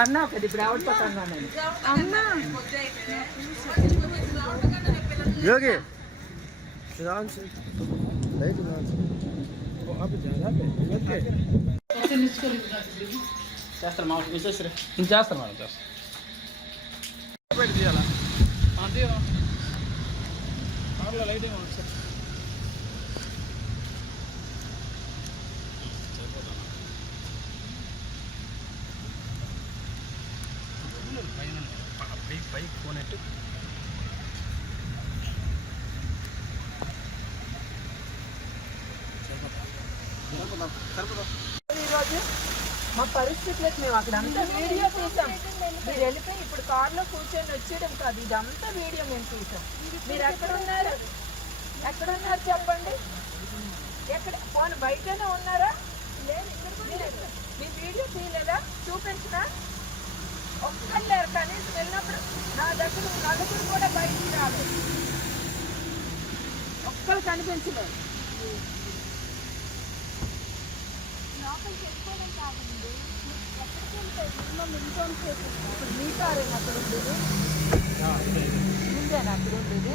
అన్నా. ఒకటి ఇప్పుడు ఆవిడతో అన్నా. నేను. అన్నా. యోగి. చేస్తాను మా మిస్సెస్ నేను చేస్తాను మేడం చేస్తాను. తీయాలా సార్ ఉంది సార్ పైకి ఈరోజు మా పరిస్థితులకు మేము అక్కడ అంతా వీడియో చూసాం. మీరు వెళ్ళిపోయి ఇప్పుడు కార్లో కూర్చొని వచ్చేయడం కాదు ఇదంతా వీడియో మేము చూసాం. మీరు ఎక్కడ ఉన్నారు? ఎక్కడ ఉన్నారు చెప్పండి. ఎక్కడ? పోను బయటనే ఉన్నారా? లేదు మీ వీడియో తీయలేదా? చూపించనా? ఒక్కరు లేరు కనీసం వెళ్ళినప్పుడు నా దగ్గర నలుగురు కూడా బయటికి రాలేదు. ఒక్కరు కనిపించలేదు. ఇప్పుడు మీ కారేనా అక్కడ ఉండేది? ముందేనా అక్కడ ఉండేది?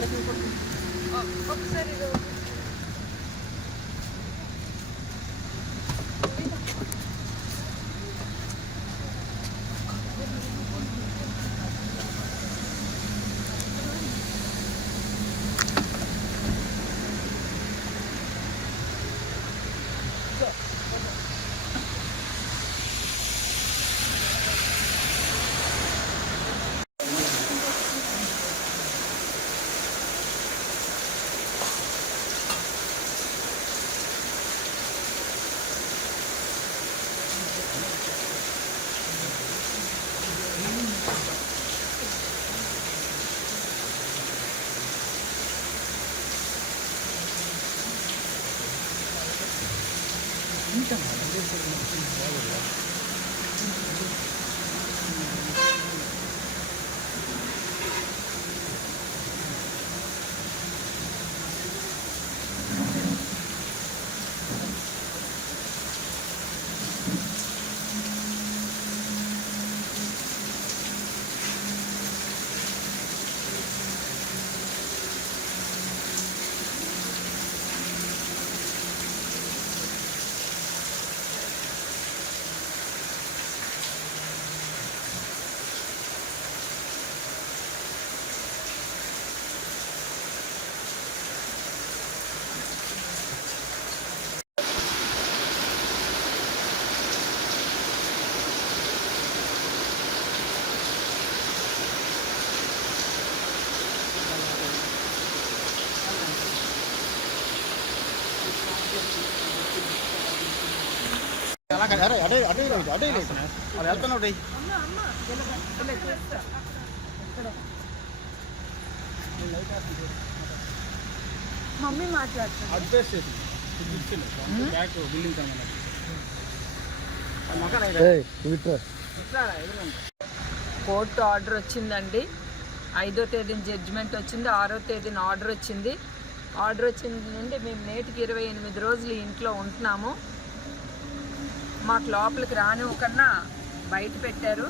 Bak, bak, bak, bak, ఆ? ఒకసారి ఇది అలా అరే కోర్టు ఆర్డర్ వచ్చిందండి. ఐదో తేదీన జడ్జిమెంట్ వచ్చింది ఆరో తేదీన ఆర్డర్ వచ్చింది. ఆర్డర్ వచ్చింది నుండి మేము నేటికి ఇరవై ఎనిమిది రోజులు ఇంట్లో ఉంటున్నాము. మాకు లోపలికి రానివ్వకన్నా బయట పెట్టారు.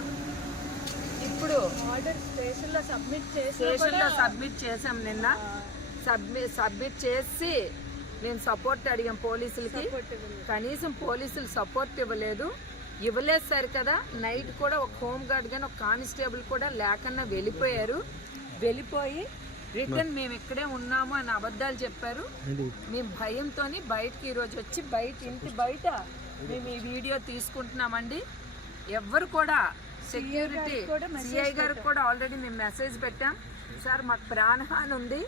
ఇప్పుడు ఆర్డర్ స్టేషన్లో సబ్మిట్ చేసి స్టేషన్లో సబ్మిట్ చేసాం నిన్న. సబ్మిట్ సబ్మిట్ చేసి నేను సపోర్ట్ అడిగాం పోలీసులకి. కనీసం పోలీసులు సపోర్ట్ ఇవ్వలేదు. ఇవ్వలేదు సరి కదా. నైట్ కూడా ఒక హోమ్ గార్డ్ కానీ ఒక కానిస్టేబుల్ కూడా లేకుండా వెళ్ళిపోయారు. వెళ్ళిపోయి రిటర్న్ మేము ఇక్కడే ఉన్నాము అని అబద్ధాలు చెప్పారు. మేము భయంతో బయటకి ఈరోజు వచ్చి బయట ఇంటి బయట మేము ఈ వీడియో తీసుకుంటున్నామండి. ఎవ్వరు కూడా సెక్యూరిటీ సిఐ గారికి కూడా ఆల్రెడీ మేము మెసేజ్ పెట్టాం. సార్ మాకు ప్రాణహాని ఉంది.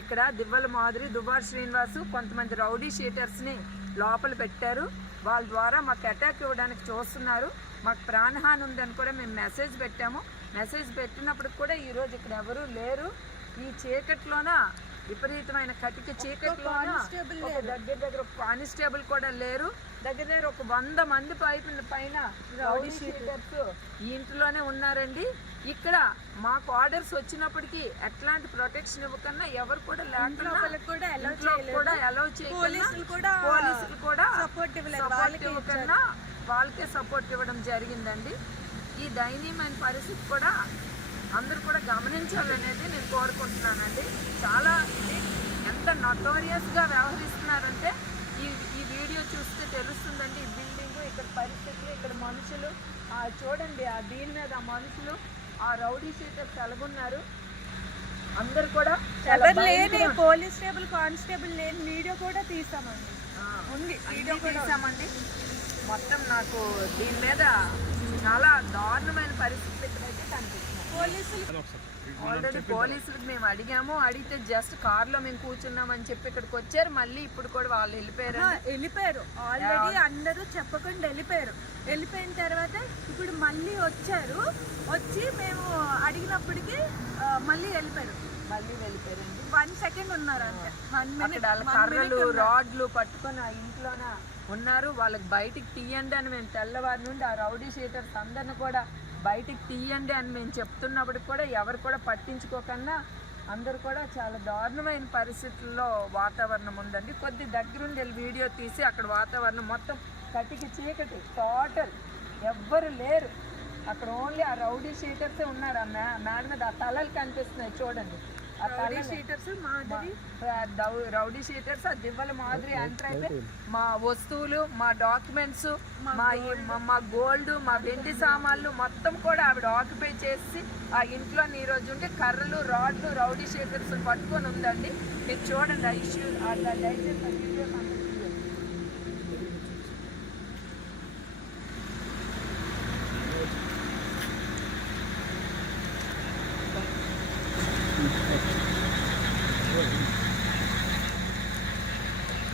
ఇక్కడ దివ్వల మాదిరి దుబార్ శ్రీనివాసు కొంతమంది రౌడీ షీటర్స్ని లోపల పెట్టారు. వాళ్ళ ద్వారా మాకు అటాక్ ఇవ్వడానికి చూస్తున్నారు. మాకు ప్రాణహాని ఉందని కూడా మేము మెసేజ్ పెట్టాము. మెసేజ్ పెట్టినప్పుడు కూడా ఈరోజు ఇక్కడ ఎవరు లేరు. ఈ చీకట్లోన విపరీతమైన కటిక చీకట్లోన దగ్గర దగ్గర కానిస్టేబుల్ కూడా లేరు. దగ్గర దగ్గర ఒక వంద మంది పైన పైన రౌడీ షీటర్స్ ఈ ఇంట్లోనే ఉన్నారండి. ఇక్కడ మాకు ఆర్డర్స్ వచ్చినప్పటికీ ఎట్లాంటి ప్రొటెక్షన్ ఇవ్వకన్నా ఎవరు కూడా లేకుండా కూడా అలౌ పోలీసులు కూడా సపోర్ట్ ఇవ్వకన్నా వాళ్ళకే సపోర్ట్ ఇవ్వడం జరిగిందండి. ఈ దయనీయమైన పరిస్థితి కూడా అందరూ కూడా గమనించాలనేది నేను కోరుకుంటున్నానండి. చాలా ఎంత నటోరియస్గా వ్యవహరిస్తున్నారంటే ఈ ఈ వీడియో చూస్తే తెలుస్తుందండి ఈ బిల్డింగ్ ఇక్కడ పరిస్థితులు ఇక్కడ మనుషులు. ఆ చూడండి ఆ దీని మీద ఆ మనుషులు ఆ రౌడీ షీటర్స్ ఎలాగున్నారు. అందరు కూడా ఎవరు లేని పోలీస్ స్టేబుల్ కానిస్టేబుల్ లేని వీడియో కూడా తీసామండి. ఉంది వీడియో తీసామండి. మొత్తం నాకు దీని మీద చాలా దారుణమైన పరిస్థితులు ఇక్కడైతే కనిపిస్తున్నాయి పోలీసులు ఆల్రెడీ పోలీసులకు మేము అడిగాము. అడిగితే జస్ట్ కార్లో మేము కూర్చున్నామని చెప్పి ఇక్కడికి వచ్చారు. మళ్ళీ ఇప్పుడు కూడా వాళ్ళు వెళ్ళిపోయారు ఆ, వెళ్ళిపోయారు. ఆల్రెడీ అందరూ చెప్పకుండా వెళ్ళిపోయారు. వెళ్ళిపోయిన తర్వాత ఇప్పుడు మళ్ళీ వచ్చారు. వచ్చి మేము అడిగినప్పటికీ మళ్ళీ వెళ్ళిపోయారు. మళ్ళీ వెళ్ళిపోయారండి. వన్ సెకండ్ ఉన్నారు వన్ మినిట్ కర్రలు రాడ్లు పట్టుకొని ఆ ఇంట్లోన ఉన్నారు. వాళ్ళకి బయటికి తీయండి అని మేము తెల్లవారి నుండి ఆ రౌడీ షీటర్స్ అందరిని కూడా బయటికి తీయండి అని మేము చెప్తున్నప్పుడు కూడా ఎవరు కూడా పట్టించుకోకుండా అందరూ కూడా చాలా దారుణమైన పరిస్థితుల్లో వాతావరణం ఉందండి. కొద్ది దగ్గరుండి వెళ్ళి వీడియో తీసి అక్కడ వాతావరణం మొత్తం కటికి చీకటి టోటల్ ఎవ్వరు లేరు. అక్కడ ఓన్లీ ఆ రౌడీ షీటర్సే ఉన్నారు. ఆ మ్యా మీద ఆ తలలు కనిపిస్తున్నాయి చూడండి. ఆ తలలు షీటర్స్ మాదిరి. రౌడీ షీటర్స్ ఆ దివ్వల మాదిరి ఎంటర్ అయితే మా వస్తువులు మా డాక్యుమెంట్స్ మా మా- గోల్డ్. మా వెండి సామాన్లు మొత్తం కూడా ఆవిడ ఆక్యుపై చేసి ఆ ఇంట్లో ఈ రోజు ఉంటే కర్రలు రాడ్లు రౌడీ షీటర్స్ పట్టుకొని ఉందండి. మీరు చూడండి ఆ ఇష్యూ ఆ ద- దయచేసి ఆ వీడియోస్ అందరికీ ఇవ్వండి.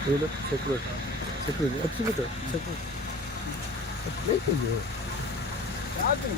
చూడు సెక్యూరిటీ సెక్యూరిటీ వచ్చి పెట్టు సెక్యూరిటీ లేదు రాజండి